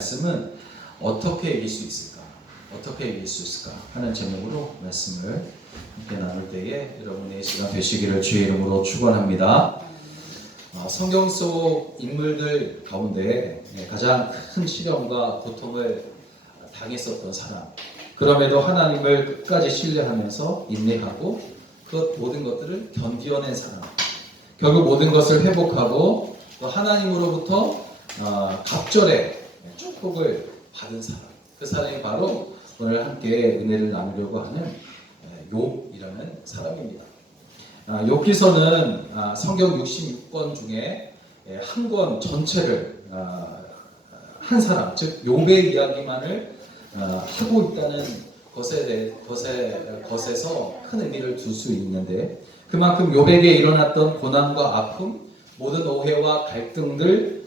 말씀은 어떻게 이길 수 있을까? 어떻게 이길 수 있을까? 하는 제목으로 말씀을 함께 나눌 때에 여러분의 시간 되시기를 주의 이름으로 축원합니다. 성경 속 인물들 가운데 가장 큰 시련과 고통을 당했었던 사람, 그럼에도 하나님을 끝까지 신뢰하면서 인내하고 그 모든 것들을 견디어낸 사람, 결국 모든 것을 회복하고 또 하나님으로부터 갑절의 축복을 받은 사람, 그 사람이 바로 오늘 함께 은혜를 나누려고 하는 욥이라는 사람입니다. 욥기서는 성경 66권 중에 한 권 전체를 한 사람, 즉 욥의 이야기만을 하고 있다는 것에서 큰 의미를 둘 수 있는데, 그만큼 욥에게 일어났던 고난과 아픔, 모든 오해와 갈등들,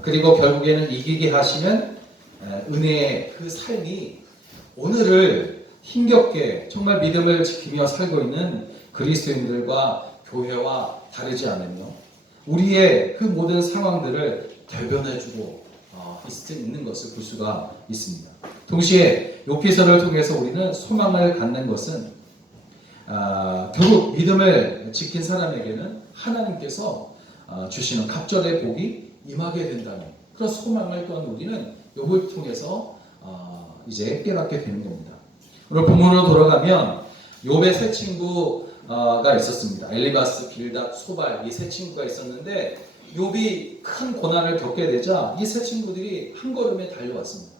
그리고 결국에는 이기게 하시는 은혜의 그 삶이 오늘을 힘겹게 정말 믿음을 지키며 살고 있는 그리스도인들과 교회와 다르지 않으며 우리의 그 모든 상황들을 대변해주고 있는 것을 볼 수가 있습니다. 동시에 욥기서를 통해서 우리는 소망을 갖는 것은 결국 믿음을 지킨 사람에게는 하나님께서 주시는 갑절의 복이 임하게 된다는 그런 소망을 또한 우리는 욥을 통해서 이제 깨닫게 되는 겁니다. 오늘 본문으로 돌아가면 욥의 세 친구가 있었습니다. 엘리바스, 빌닷, 소발, 이 세 친구가 있었는데 욥이 큰 고난을 겪게 되자 이 세 친구들이 한 걸음에 달려왔습니다.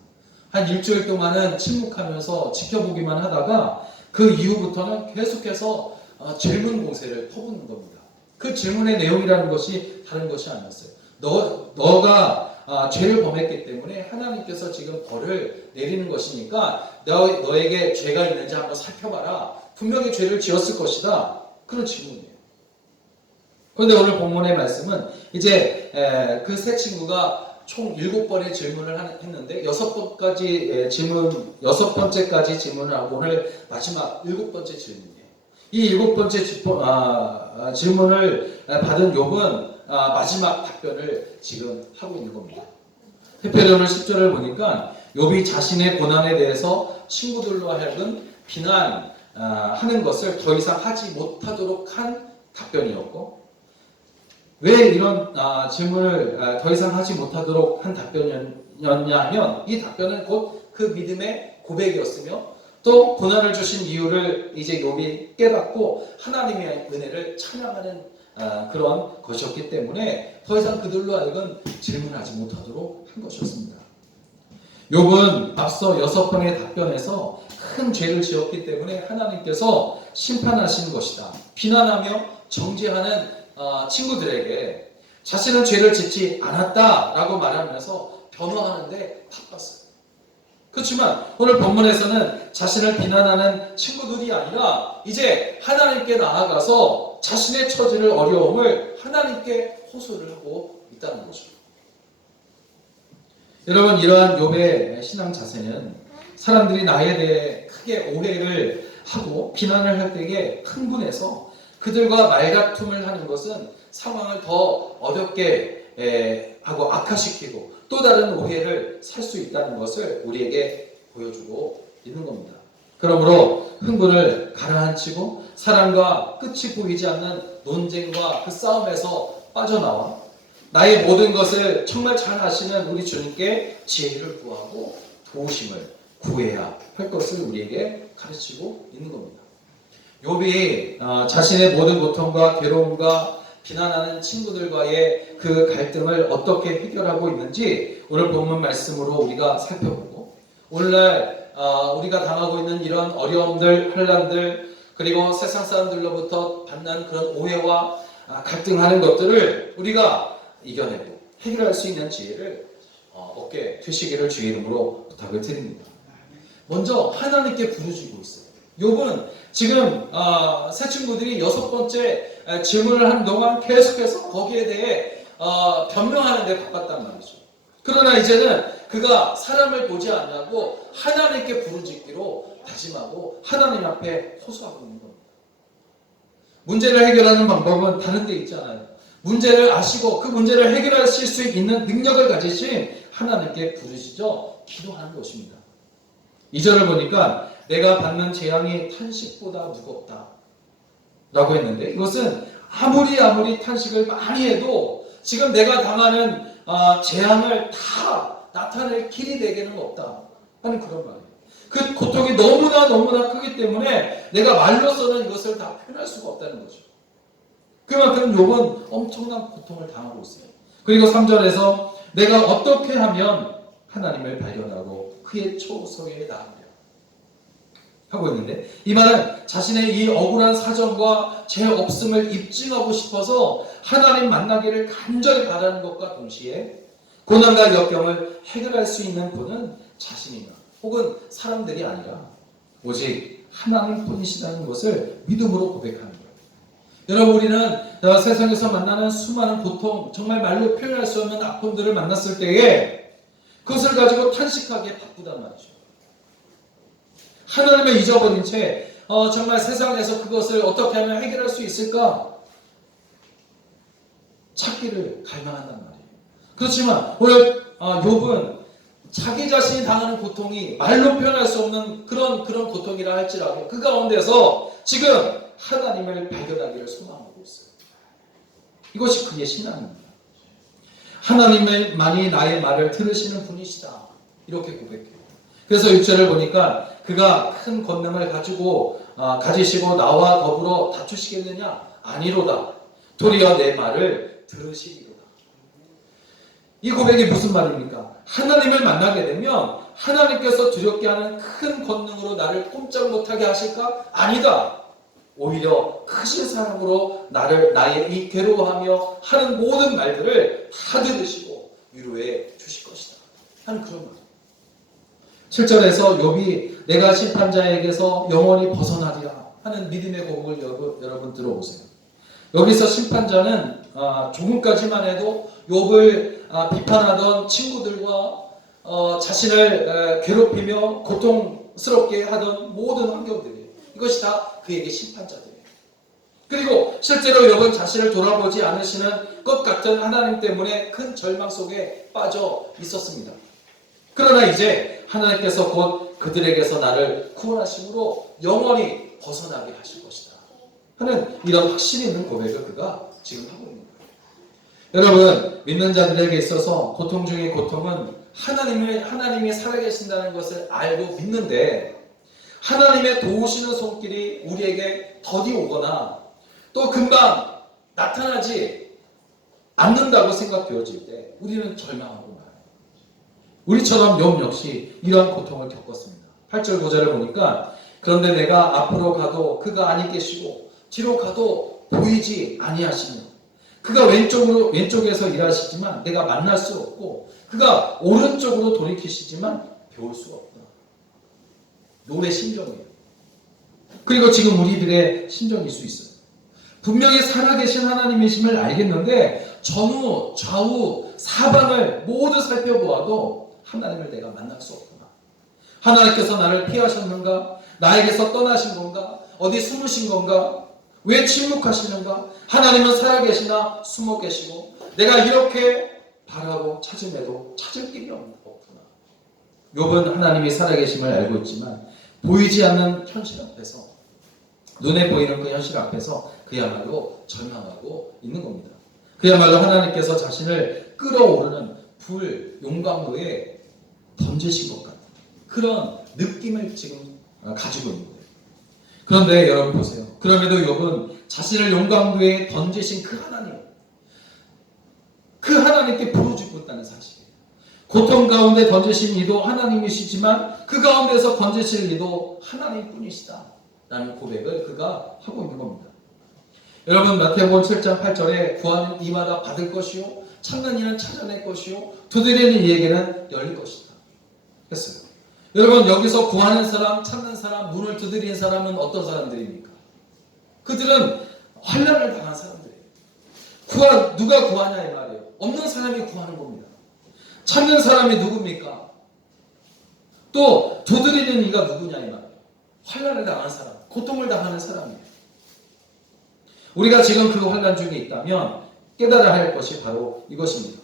한 일주일 동안은 침묵하면서 지켜보기만 하다가 그 이후부터는 계속해서 질문 공세를 퍼붓는 겁니다. 그 질문의 내용이라는 것이 다른 것이 아니었어요. 너가 죄를 범했기 때문에 하나님께서 지금 벌을 내리는 것이니까 너에게 죄가 있는지 한번 살펴봐라. 분명히 죄를 지었을 것이다. 그런 질문이에요. 그런데 오늘 본문의 말씀은 이제 그 세 친구가 총 7번의 질문을 했는데 6번째까지 질문을 하고 오늘 마지막 7번째 질문이에요. 이 7번째 질문을 받은 욥은 마지막 답변을 지금 하고 있는 겁니다. 히브리서 10절을 보니까 욥이 자신의 고난에 대해서 친구들로 하여금 비난하는 것을 더 이상 하지 못하도록 한 답변이었고, 왜 이런 질문을 더 이상 하지 못하도록 한 답변이었냐면 이 답변은 곧 그 믿음의 고백이었으며 또 고난을 주신 이유를 이제 욥이 깨닫고 하나님의 은혜를 찬양하는 그런 것이었기 때문에 더 이상 그들로 하여금 질문하지 못하도록 한 것이었습니다. 욥은 앞서 6번의 답변에서 큰 죄를 지었기 때문에 하나님께서 심판하시는 것이다. 비난하며 정죄하는 친구들에게 자신은 죄를 짓지 않았다라고 말하면서 변호하는데 바빴어요. 그렇지만 오늘 본문에서는 자신을 비난하는 친구들이 아니라 이제 하나님께 나아가서 자신의 처지를 어려움을 하나님께 호소를 하고 있다는 거죠. 여러분, 이러한 욥의 신앙 자세는 사람들이 나에 대해 크게 오해를 하고 비난을 할 때에 흥분해서 그들과 말다툼을 하는 것은 상황을 더 어렵게 하고 악화시키고 또 다른 오해를 살 수 있다는 것을 우리에게 보여주고 있는 겁니다. 그러므로 흥분을 가라앉히고 사랑과 끝이 보이지 않는 논쟁과 그 싸움에서 빠져나와 나의 모든 것을 정말 잘 아시는 우리 주님께 지혜를 구하고 도우심을 구해야 할 것을 우리에게 가르치고 있는 겁니다. 욥이 자신의 모든 고통과 괴로움과 비난하는 친구들과의 그 갈등을 어떻게 해결하고 있는지 오늘 본문 말씀으로 우리가 살펴보고, 오늘날 우리가 당하고 있는 이런 어려움들, 환난들, 그리고 세상 사람들로부터 받는 그런 오해와 갈등하는 것들을 우리가 이겨내고 해결할 수 있는 지혜를 얻게 되시기를 주의 이름으로 부탁을 드립니다. 먼저 하나님께 부르짖고 있어요. 욥은 지금 세 친구들이 6번째 질문을 하는 동안 계속해서 거기에 대해 변명하는 데 바빴단 말이죠. 그러나 이제는 그가 사람을 보지 않냐고 하나님께 부르짖기로 다짐하고 하나님 앞에 호소하고 있는 겁니다. 문제를 해결하는 방법은 다른 데 있잖아요. 문제를 아시고 그 문제를 해결하실 수 있는 능력을 가지신 하나님께 부르시죠? 기도하는 것입니다. 2절을 보니까 내가 받는 재앙이 탄식보다 무겁다 라고 했는데, 이것은 아무리 탄식을 많이 해도 지금 내가 당하는 재앙을 다 나타낼 길이 내게는 없다 하는 그런 말이에요. 그 고통이 너무나 크기 때문에 내가 말로서는 이것을 다 표현할 수가 없다는 거죠. 그만큼 욥은 엄청난 고통을 당하고 있어요. 그리고 3절에서 내가 어떻게 하면 하나님을 발견하고 그의 초소에 나아가랴 하고 있는데, 이 말은 자신의 이 억울한 사정과 죄 없음을 입증하고 싶어서 하나님 만나기를 간절히 바라는 것과 동시에 고난과 역경을 해결할 수 있는 분은 자신이나 혹은 사람들이 아니라 오직 하나님뿐이시라는 것을 믿음으로 고백하는 거예요. 여러분, 우리는 세상에서 만나는 수많은 고통, 정말 말로 표현할 수 없는 아픔들을 만났을 때에 그것을 가지고 탄식하기에 바쁘단 말이죠. 하나님을 잊어버린 채 정말 세상에서 그것을 어떻게 하면 해결할 수 있을까 찾기를 갈망한단 말이에요. 그렇지만 오늘 욥은 자기 자신이 당하는 고통이 말로 표현할 수 없는 그런 고통이라 할지라도 그 가운데서 지금 하나님을 발견하기를 소망하고 있어요. 이것이 그의 신앙입니다. 하나님만이 나의 말을 들으시는 분이시다, 이렇게 고백해요. 그래서 6절을 보니까 그가 큰 권능을 가지시고 나와 더불어 다투시겠느냐? 아니로다. 도리어 내 말을 들으시리로다. 이 고백이 무슨 말입니까? 하나님을 만나게 되면 하나님께서 두렵게 하는 큰 권능으로 나를 꼼짝 못하게 하실까? 아니다. 오히려 크신 사랑으로 나의 이 괴로워하며 하는 모든 말들을 다 들으시고 위로해 주실 것이다 하는 그런 말. 7절에서 욥이 내가 심판자에게서 영원히 벗어나리라 하는 믿음의 고백을 여러분 들어보세요. 여기서 심판자는 조금까지만 해도 욥을 비판하던 친구들과 자신을 괴롭히며 고통스럽게 하던 모든 환경들이에요. 이것이 다 그에게 심판자들이에요. 그리고 실제로 욥은 자신을 돌아보지 않으시는 것 같은 하나님 때문에 큰 절망 속에 빠져 있었습니다. 그러나 이제 하나님께서 곧 그들에게서 나를 구원하심으로 영원히 벗어나게 하실 것이다 하는 이런 확신 있는 고백을 그가 지금 하고 있는 거예요. 여러분, 믿는 자들에게 있어서 고통 중의 고통은 하나님이 살아계신다는 것을 알고 믿는데, 하나님의 도우시는 손길이 우리에게 더디 오거나 또 금방 나타나지 않는다고 생각되어질 때 우리는 절망하고 말아요. 우리처럼 욥 역시 이러한 고통을 겪었습니다. 8절 9절을 보니까 그런데 내가 앞으로 가도 그가 아니 계시고 뒤로 가도 보이지 아니하시며 그가 왼쪽에서 일하시지만 내가 만날 수 없고 그가 오른쪽으로 돌이키시지만 배울 수가 없다. 욥의 심정이에요. 그리고 지금 우리들의 심정일 수 있어요. 분명히 살아계신 하나님이심을 알겠는데 전후, 좌우, 사방을 모두 살펴보아도 하나님을 내가 만날 수 없구나. 하나님께서 나를 피하셨는가? 나에게서 떠나신 건가? 어디 숨으신 건가? 왜 침묵하시는가? 하나님은 살아계시나 숨어 계시고 내가 이렇게 바라고 찾음에도 찾을 길이 없구나. 욥은 하나님이 살아계심을 알고 있지만 보이지 않는 현실 앞에서, 눈에 보이는 그 현실 앞에서 그야말로 절망하고 있는 겁니다. 그야말로 하나님께서 자신을 끌어오르는 불 용광로에 던지신 것 같은 그런 느낌을 지금 가지고 있는 거예요. 그런데 여러분 보세요. 그럼에도 욥은 자신을 용광로에 던지신 그 하나님께 부르짖고 있다는 사실이에요. 고통 가운데 던지신 이도 하나님이시지만 그 가운데서 건지실 이도 하나님뿐이시다 라는 고백을 그가 하고 있는 겁니다. 여러분, 마태복음 7장 8절에 구하는 이마다 받을 것이요 찾는 이는 찾아낼 것이요 두드리는 이에게는 열릴 것이다 했어요. 여러분, 여기서 구하는 사람, 찾는 사람, 문을 두드리는 사람은 어떤 사람들입니까? 그들은 환난을 당한 사람들이에요. 누가 구하냐 이 말이에요. 없는 사람이 구하는 겁니다. 찾는 사람이 누굽니까? 또 두드리는 이가 누구냐 이 말이에요. 환난을 당한 사람, 고통을 당하는 사람이에요. 우리가 지금 그 환난 중에 있다면 깨달아야 할 것이 바로 이것입니다.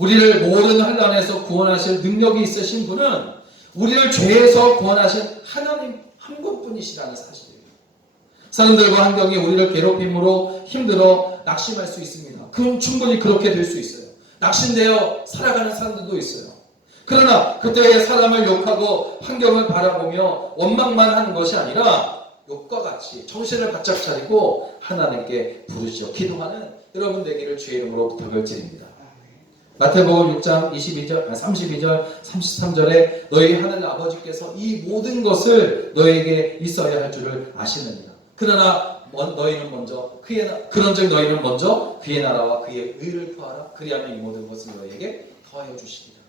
우리를 모든 환난에서 구원하실 능력이 있으신 분은 우리를 죄에서 구원하신 하나님 한 분뿐이시라는 사실이에요. 사람들과 환경이 우리를 괴롭힘으로 힘들어 낙심할 수 있습니다. 그건 충분히 그렇게 될 수 있어요. 낙심되어 살아가는 사람들도 있어요. 그러나 그때의 사람을 욕하고 환경을 바라보며 원망만 하는 것이 아니라 욕과 같이 정신을 바짝 차리고 하나님께 부르시오. 기도하는 여러분 되기를 주의 이름으로 부탁을 드립니다. 마태복음 6장 32절 33절에 너희 하늘 아버지께서 이 모든 것을 너에게 있어야 할 줄을 아시느니라. 그러나 너희는 먼저 그런즉 너희는 먼저 그의 나라와 그의 의를 구하라. 그리하면 이 모든 것을 너희에게 더하여 주시리라.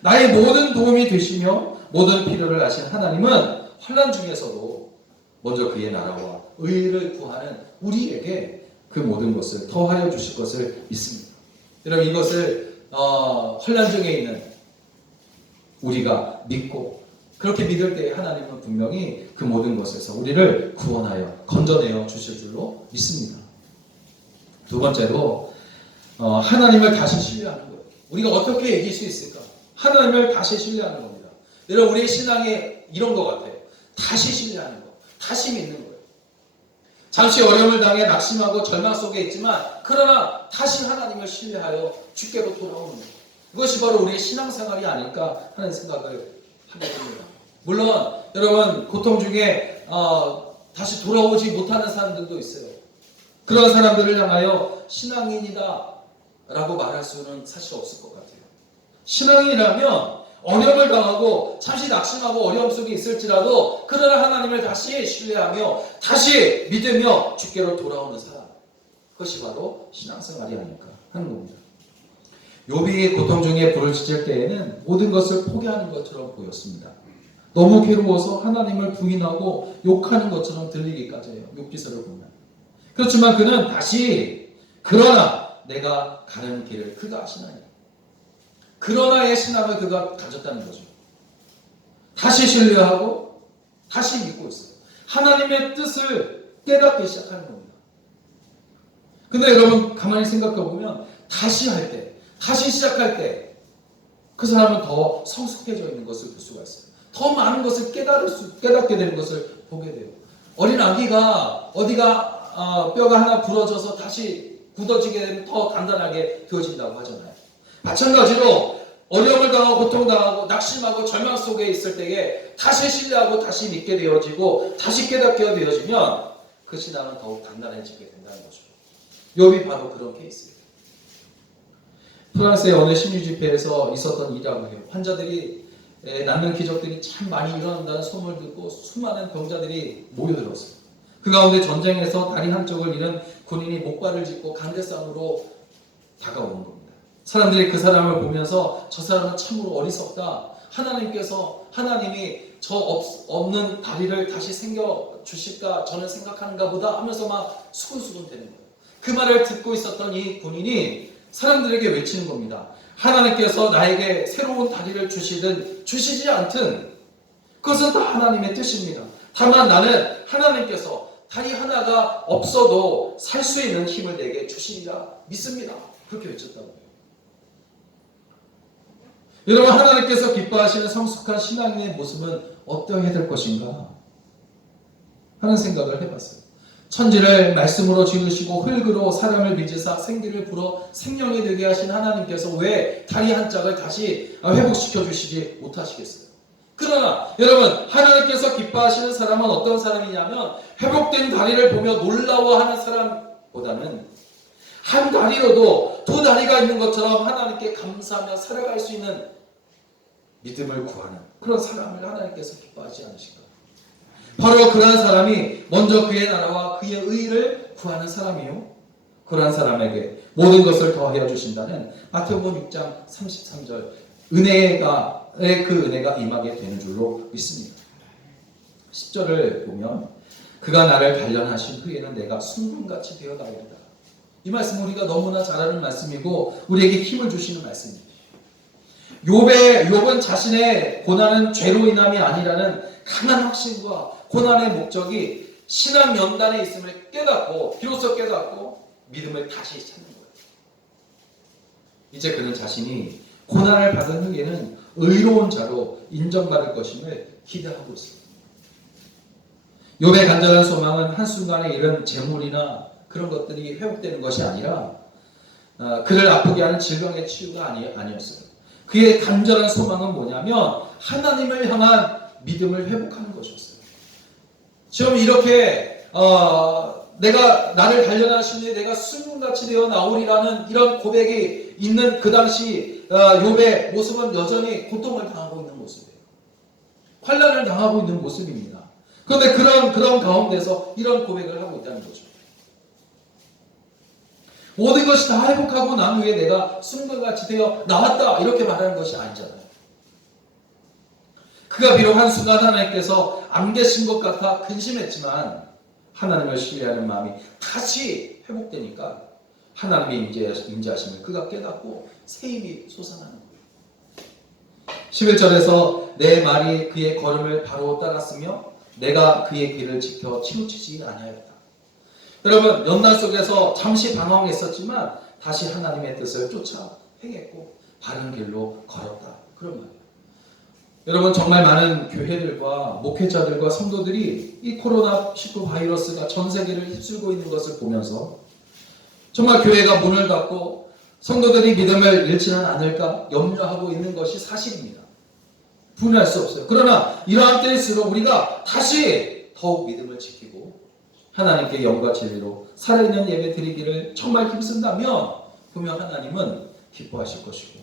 나의 모든 도움이 되시며 모든 필요를 아신 하나님은 환난 중에서도 먼저 그의 나라와 의를 구하는 우리에게 그 모든 것을 더하여 주실 것을 믿습니다. 여러분 이것을 환난 중에 있는 우리가 믿고 그렇게 믿을 때 하나님은 분명히 그 모든 것에서 우리를 구원하여 건져내어 주실 줄로 믿습니다. 두 번째로 하나님을 다시 신뢰하는 거예요. 우리가 어떻게 이길 수 있을까? 하나님을 다시 신뢰하는 겁니다. 여러분 우리의 신앙에 이런 것 같아요. 다시 신뢰하는 거, 다시 믿는 거예요. 잠시 어려움을 당해 낙심하고 절망 속에 있지만 그러나 다시 하나님을 신뢰하여 주께로 돌아오는 거예요. 그것이 바로 우리의 신앙생활이 아닐까 하는 생각을 하게 됩니다. 물론 여러분 고통 중에 다시 돌아오지 못하는 사람들도 있어요. 그런 사람들을 향하여 신앙인이다 라고 말할 수는 사실 없을 것 같아요. 신앙인이라면 어려움을 당하고 잠시 낙심하고 어려움 속에 있을지라도 그러나 하나님을 다시 신뢰하며 다시 믿으며 주께로 돌아오는 사람, 그것이 바로 신앙생활이 아닐까 하는 겁니다. 욥이 고통 중에 부르짖을 때에는 모든 것을 포기하는 것처럼 보였습니다. 너무 괴로워서 하나님을 부인하고 욕하는 것처럼 들리기까지 해요. 욥기서를 보면. 그렇지만 그는 다시 그러나 내가 가는 길을 그가 아시나니, 그러나의 신앙을 그가 가졌다는 거죠. 다시 신뢰하고 다시 믿고 있어요. 하나님의 뜻을 깨닫기 시작하는 겁니다. 근데 여러분 가만히 생각해 보면 다시 할 때, 다시 시작할 때 그 사람은 더 성숙해져 있는 것을 볼 수가 있어요. 더 많은 것을 깨닫게 되는 것을 보게 돼요. 어린 아기가 어디가 뼈가 하나 부러져서 다시 굳어지게 되면 더 단단하게 되어진다고 하잖아요. 마찬가지로 어려움을 당하고 고통당하고 낙심하고 절망 속에 있을 때에 다시 신뢰하고 다시 믿게 되어지고 다시 깨닫게 되어지면 그 신앙은 더욱 단단해지게 된다는 거죠. 욥이 바로 그런 케이스예요. 프랑스의 어느 심리집회에서 있었던 일이라고 해요. 환자들이 낫는 기적들이 참 많이 일어난다는 소문을 듣고 수많은 병자들이 모여들었어요. 그 가운데 전쟁에서 다리 한쪽을 잃은 군인이 목발을 짚고 강대상으로 다가오는 겁니다. 사람들이 그 사람을 보면서 저 사람은 참으로 어리석다. 하나님이 저 없는 다리를 다시 생겨 주실까 저는 생각하는가 보다 하면서 막 수근수근 되는 거예요. 그 말을 듣고 있었던 이 군인이 사람들에게 외치는 겁니다. 하나님께서 나에게 새로운 다리를 주시든 주시지 않든 그것은 다 하나님의 뜻입니다. 다만 나는 하나님께서 다리 하나가 없어도 살 수 있는 힘을 내게 주시리라 믿습니다. 그렇게 외쳤다고 해요. 여러분 하나님께서 기뻐하시는 성숙한 신앙인의 모습은 어떠해야 될 것인가 하는 생각을 해봤어요. 천지를 말씀으로 지으시고 흙으로 사람을 빚으사 생기를 불어 생명이 되게 하신 하나님께서 왜 다리 한 짝을 다시 회복시켜 주시지 못하시겠어요? 그러나 여러분 하나님께서 기뻐하시는 사람은 어떤 사람이냐면 회복된 다리를 보며 놀라워하는 사람보다는 한 다리로도 두 다리가 있는 것처럼 하나님께 감사하며 살아갈 수 있는 믿음을 구하는 그런 사람을 하나님께서 기뻐하지 않으실까? 바로 그러한 사람이 먼저 그의 나라와 그의 의를 구하는 사람이요. 그러한 사람에게 모든 것을 더하여 주신다는 마태복음 6장 33절 은혜의 그 은혜가 임하게 되는 줄로 믿습니다. 10절을 보면 그가 나를 단련하신 후에는 내가 순금같이 되어가리이다. 이 말씀은 우리가 너무나 잘 아는 말씀이고 우리에게 힘을 주시는 말씀입니다. 욥은 자신의 고난은 죄로 인함이 아니라는 강한 확신과 고난의 목적이 신앙 연단에 있음을 깨닫고 비로소 깨닫고 믿음을 다시 찾는 거예요. 이제 그는 자신이 고난을 받은 후에는 의로운 자로 인정받을 것임을 기대하고 있습니다. 욥의 간절한 소망은 한순간에 이런 재물이나 그런 것들이 회복되는 것이 아니라 그를 아프게 하는 질병의 치유가 아니었어요. 그의 간절한 소망은 뭐냐면 하나님을 향한 믿음을 회복하는 것이었어요. 지금 이렇게 내가 나를 단련하시니 내가 순금같이 되어 나오리라는 이런 고백이 있는 그 당시 욥의 모습은 여전히 고통을 당하고 있는 모습이에요. 환난을 당하고 있는 모습입니다. 그런데 그런 가운데서 이런 고백을 하고 있다는 거죠. 모든 것이 다 회복하고 난 후에 내가 순금같이 되어 나왔다 이렇게 말하는 것이 아니잖아요. 그가 비록 한순간 하나님께서 안 계신 것 같아 근심했지만 하나님을 신뢰하는 마음이 다시 회복되니까 하나님의 임재하심을 그가 깨닫고 새 힘이 솟아나는 거예요. 11절에서 내 말이 그의 걸음을 바로 따랐으며 내가 그의 길을 지켜 치우치지 아니하였다. 여러분, 연단 속에서 잠시 방황했었지만 다시 하나님의 뜻을 쫓아 행했고 바른 길로 걸었다. 그런 말이에요. 여러분, 정말 많은 교회들과 목회자들과 성도들이 이 코로나19 바이러스가 전 세계를 휩쓸고 있는 것을 보면서 정말 교회가 문을 닫고 성도들이 믿음을 잃지는 않을까 염려하고 있는 것이 사실입니다. 분할 수 없어요. 그러나 이러한 때일수록 우리가 다시 더욱 믿음을 지키고 하나님께 영과 진리로 살아있는 예배 드리기를 정말 힘쓴다면 분명 하나님은 기뻐하실 것이고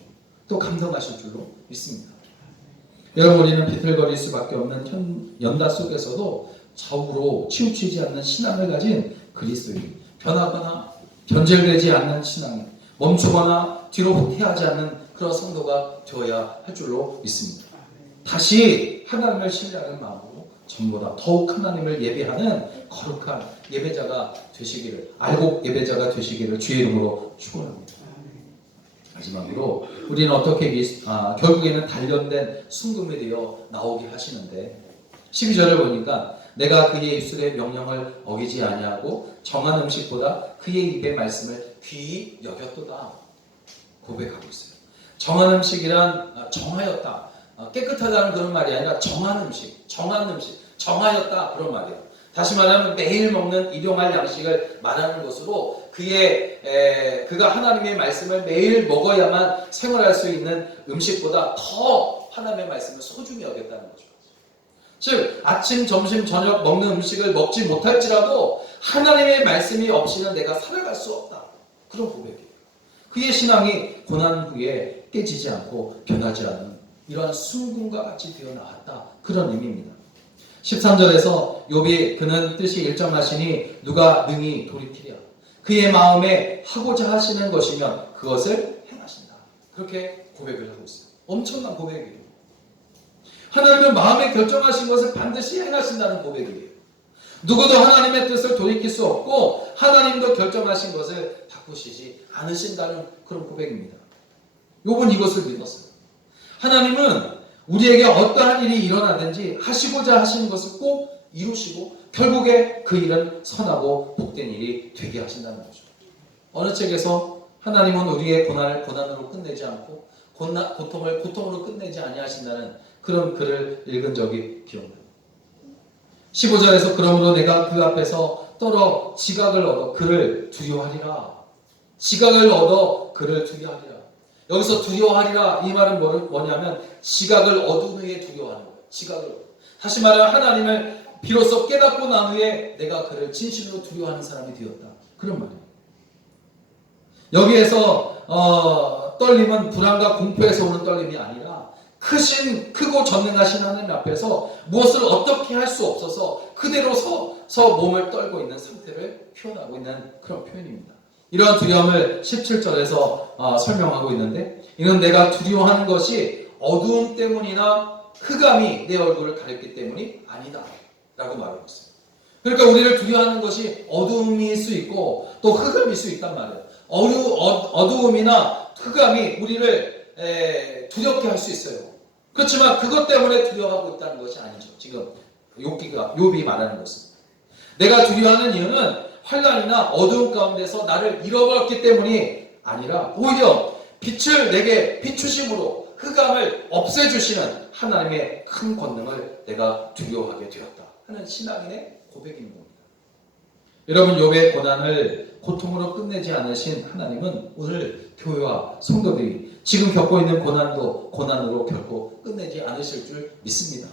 또 감동하실 줄로 믿습니다. 여러분, 우리는 비틀거릴 수밖에 없는 연단 속에서도 좌우로 치우치지 않는 신앙을 가진 그리스도인, 변하거나 변질되지 않는 신앙, 멈추거나 뒤로 후퇴하지 않는 그런 성도가 되어야 할 줄로 믿습니다. 다시 하나님을 신뢰하는 마음으로 전보다 더욱 하나님을 예배하는 거룩한 예배자가 되시기를, 알곡 예배자가 되시기를 주의 이름으로 축원합니다. 마지막으로 우리는 어떻게 결국에는 단련된 순금이 되어 나오게 하시는데 12절을 보니까 내가 그의 입술의 명령을 어기지 아니하고 정한 음식보다 그의 입의 말씀을 귀히 여겼도다 고백하고 있어요. 정한 음식이란 정하였다, 깨끗하다는 그런 말이 아니라 정한 음식, 정하였다 그런 말이에요. 다시 말하면 매일 먹는 일용할 양식을 말하는 것으로 그가 하나님의 말씀을 매일 먹어야만 생활할 수 있는 음식보다 더 하나님의 말씀을 소중히 여겼다는 거죠. 즉 아침, 점심, 저녁 먹는 음식을 먹지 못할지라도 하나님의 말씀이 없이는 내가 살아갈 수 없다. 그런 고백이에요. 그의 신앙이 고난 후에 깨지지 않고 변하지 않은 이러한 순금과 같이 되어 나왔다. 그런 의미입니다. 13절에서 욥이 그는 뜻이 일정하시니 누가 능히 돌이키랴. 그의 마음에 하고자 하시는 것이면 그것을 행하신다. 그렇게 고백을 하고 있어요. 엄청난 고백이에요. 하나님은 마음에 결정하신 것을 반드시 행하신다는 고백이에요. 누구도 하나님의 뜻을 돌이킬 수 없고 하나님도 결정하신 것을 바꾸시지 않으신다는 그런 고백입니다. 욥은 이것을 믿었어요. 하나님은 우리에게 어떠한 일이 일어나든지 하시고자 하시는 것을 꼭 이루시고 결국에 그 일은 선하고 복된 일이 되게 하신다는 거죠. 어느 책에서 하나님은 우리의 고난을 고난으로 끝내지 않고 고통을 고통으로 끝내지 아니하신다는 그런 글을 읽은 적이 기억나요. 15절에서 그러므로 내가 그 앞에서 떨어 지각을 얻어 그를 두려워하리라. 지각을 얻어 그를 두려워하리라. 여기서 두려워하리라 이 말은 뭐냐면 지각을 얻은 후에 두려워하는 거예요. 지각을. 다시 말하면 하나님을 비로소 깨닫고 난 후에 내가 그를 진실로 두려워하는 사람이 되었다. 그런 말이에요. 여기에서 떨림은 불안과 공포에서 오는 떨림이 아니라 크고 전능하신 하나님 앞에서 무엇을 어떻게 할 수 없어서 그대로 서 몸을 떨고 있는 상태를 표현하고 있는 그런 표현입니다. 이러한 두려움을 17절에서 설명하고 있는데 이는 내가 두려워하는 것이 어두움 때문이나 흑암이 내 얼굴을 가렸기 때문이 아니다 라고 말하고 있어요. 그러니까 우리를 두려워하는 것이 어두움일 수 있고 또 흑암일 수 있단 말이에요. 어두움이나 흑암이 우리를 두렵게 할 수 있어요. 그렇지만 그것 때문에 두려워하고 있다는 것이 아니죠. 지금 욥이 말하는 것은 내가 두려워하는 이유는 환난이나 어두움 가운데서 나를 잃어버렸기 때문이 아니라 오히려 빛을 내게 비추심으로 흑암을 없애주시는 하나님의 큰 권능을 내가 두려워하게 되었다 하는 신앙인의 고백입니다. 여러분, 욥의 고난을 고통으로 끝내지 않으신 하나님은 오늘 교회와 성도들이 지금 겪고 있는 고난도 고난으로 결코 끝내지 않으실 줄 믿습니다.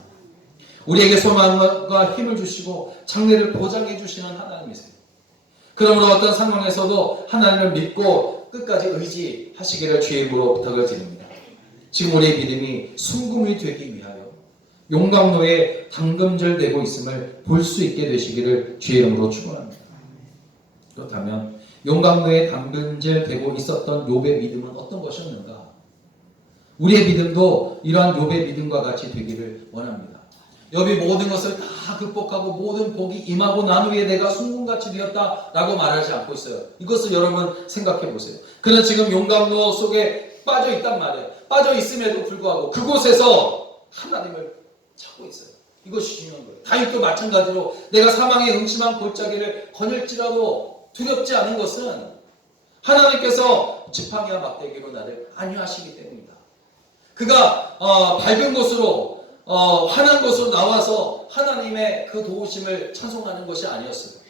우리에게 소망과 힘을 주시고 장래를 보장해 주시는 하나님이세요. 그러므로 어떤 상황에서도 하나님을 믿고 끝까지 의지하시기를 주의 이름으로 부탁을 드립니다. 지금 우리의 믿음이 순금이 되기 위하여 용광로에 당금질 되고 있음을 볼 수 있게 되시기를 주의 이름으로 축원합니다. 그렇다면 용광로에 당근질 되고 있었던 욥의 믿음은 어떤 것이었는가? 우리의 믿음도 이러한 욥의 믿음과 같이 되기를 원합니다. 욥이 모든 것을 다 극복하고 모든 복이 임하고 난 후에 내가 순금같이 되었다라고 말하지 않고 있어요. 이것을 여러분 생각해 보세요. 그는 지금 용광로 속에 빠져 있단 말이에요. 빠져 있음에도 불구하고 그곳에서 하나님을 찾고 있어요. 이것이 중요한 거예요. 다윗도 마찬가지로 내가 사망의 음침한 골짜기를 거닐지라도 두렵지 않은 것은 하나님께서 지팡이와 막대기로 나를 안위하시기 때문이다. 그가 밝은 곳으로 환한 곳으로 나와서 하나님의 그 도우심을 찬송하는 것이 아니었어요.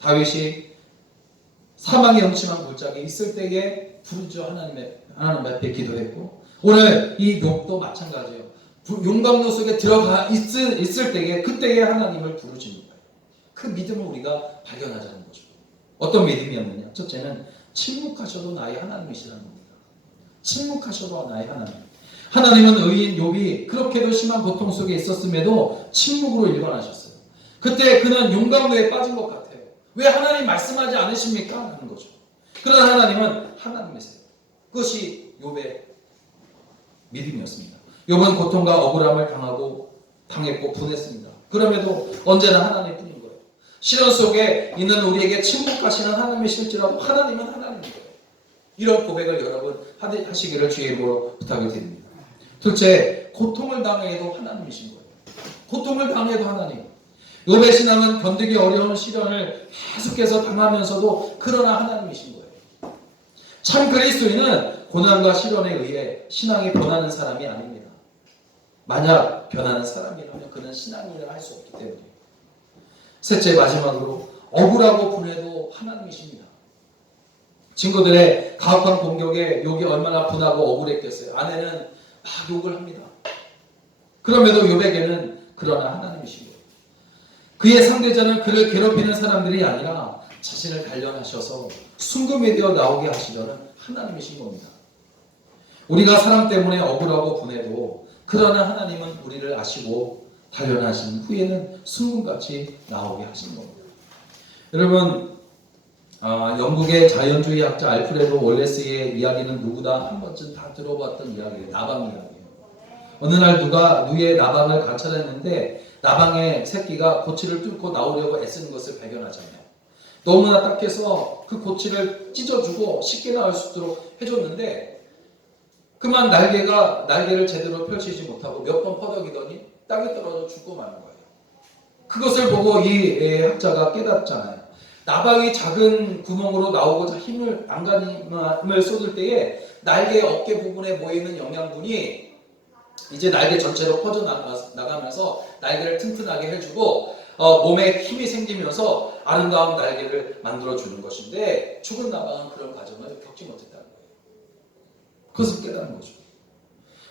다윗이 사망의 음침한 골짜기에 있을 때에 부르짖어 하나님 앞에 기도했고, 오늘 이 욥도 마찬가지예요. 용광로 속에 들어가 있을 때에 그때에 하나님을 부르짖는 거예요. 그 믿음을 우리가 발견하자는 거죠. 어떤 믿음이었느냐? 첫째는 침묵하셔도 나의 하나님이시라는 겁니다. 침묵하셔도 나의 하나님. 하나님은 의인 욥이 그렇게도 심한 고통 속에 있었음에도 침묵으로 일관하셨어요. 그때 그는 용광로에 빠진 것 같아요. 왜 하나님 말씀하지 않으십니까? 하는 거죠. 그러나 하나님은 하나님이세요. 그것이 욥의 믿음이었습니다. 욥은 고통과 억울함을 당했고 분했습니다. 그럼에도 언제나 하나님뿐인 거예요. 시련 속에 있는 우리에게 침묵하시는 하나님이실지라도 하나님은 하나님인 거예요. 이런 고백을 여러분 하시기를 주의 이름으로 부탁을 드립니다. 둘째, 고통을 당해도 하나님이신 거예요. 고통을 당해도 하나님. 욥의 신앙은 견디기 어려운 시련을 계속해서 당하면서도 그러나 하나님이신 거예요. 참 그리스도인은 고난과 시련에 의해 신앙이 변하는 사람이 아닙니다. 만약 변하는 사람이라면 그는 신앙인을 할 수 없기 때문이에요. 셋째, 마지막으로 억울하고 분해도 하나님이십니다. 친구들의 가혹한 공격에 욥이 얼마나 분하고 억울했겠어요. 아내는 막 욕을 합니다. 그럼에도 욥에게는 그러나 하나님이신 거예요. 그의 상대자는 그를 괴롭히는 사람들이 아니라 자신을 단련하셔서 순금이 되어 나오게 하시려는 하나님이신 겁니다. 우리가 사람 때문에 억울하고 분해도 그러나 하나님은 우리를 아시고 단련하신 후에는 순금같이 나오게 하신 겁니다. 여러분, 영국의 자연주의 학자 알프레드 월레스의 이야기는 누구나 한 번쯤 다 들어봤던 이야기예요. 나방 이야기예요. 어느 날 누가 누이의 나방을 관찰했는데 나방의 새끼가 고치를 뚫고 나오려고 애쓰는 것을 발견하잖아요. 너무나 딱해서 그 고치를 찢어주고 쉽게 나올 수 있도록 해줬는데 그만 날개를 제대로 펼치지 못하고 몇 번 퍼덕이더니 땅에 떨어져 죽고 마는 거예요. 그것을 보고 이 학자가 깨닫잖아요. 나방이 작은 구멍으로 나오고자 안간힘을 쏟을 때에 날개 어깨 부분에 모이는 영양분이 이제 날개 전체로 퍼져나가면서 날개를 튼튼하게 해주고 몸에 힘이 생기면서 아름다운 날개를 만들어주는 것인데 죽은 나방은 그런 과정을 겪지 못했다는 거예요. 그것을 깨달은 거죠.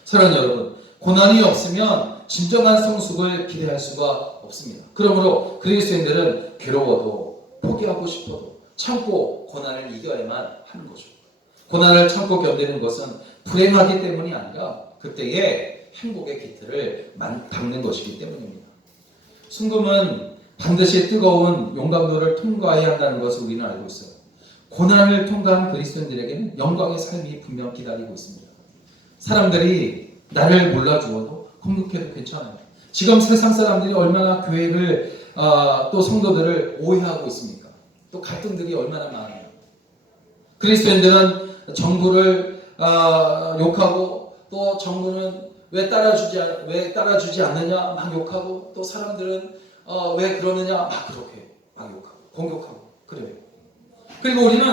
사랑하는 여러분, 고난이 없으면 진정한 성숙을 기대할 수가 없습니다. 그러므로 그리스도인들은 괴로워도 포기하고 싶어도 참고 고난을 이겨야만 하는 거죠. 고난을 참고 견디는 것은 불행하기 때문이 아니라 그때의 행복의 기틀을 닦는 것이기 때문입니다. 순금은 반드시 뜨거운 용광로를 통과해야 한다는 것을 우리는 알고 있어요. 고난을 통과한 그리스도인들에게는 영광의 삶이 분명 기다리고 있습니다. 사람들이 나를 몰라주어도 공격해도 괜찮아요. 지금 세상 사람들이 얼마나 교회를 또 성도들을 오해하고 있습니까? 또 갈등들이 얼마나 많아요. 그리스도인들은 정부를 욕하고 또 정부는 왜 따라주지 않느냐 막 욕하고 또 사람들은 왜 그러느냐 막 그렇게 막 욕하고 공격하고 그래요. 그리고 우리는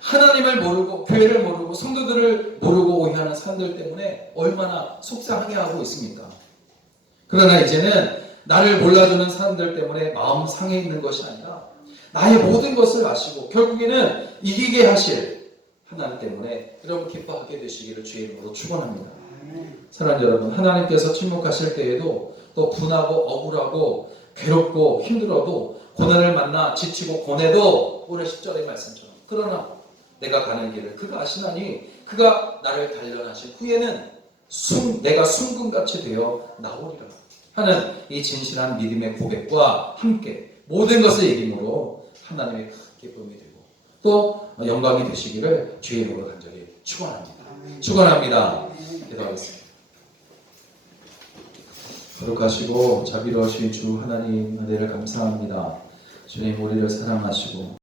하나님을 모르고 교회를 모르고 성도들을 모르고 오해하는 사람들 때문에 얼마나 속상하게 하고 있습니까? 그러나 이제는 나를 몰라주는 사람들 때문에 마음 상해 있는 것이 아니라 나의 모든 것을 아시고 결국에는 이기게 하실 하나님 때문에 여러분 기뻐하게 되시기를 주의 이름으로 축원합니다. 사랑하는 여러분, 하나님께서 침묵하실 때에도 또 분하고 억울하고 괴롭고 힘들어도 고난을 만나 지치고 고뇌도 오늘 10절의 말씀처럼 그러나 내가 가는 길을 그가 아시나니 그가 나를 단련하신 후에는 내가 순금같이 되어 나오리라 하는 이 진실한 믿음의 고백과 함께 모든 것을 이김으로 하나님의 큰 기쁨이 되고 또 영광이 되시기를 주의 이름으로 간절히 축원합니다. 축원합니다. 기도하겠습니다. 거룩하시고 자비로우신 주 하나님 은혜를 감사합니다. 주님 우리를 사랑하시고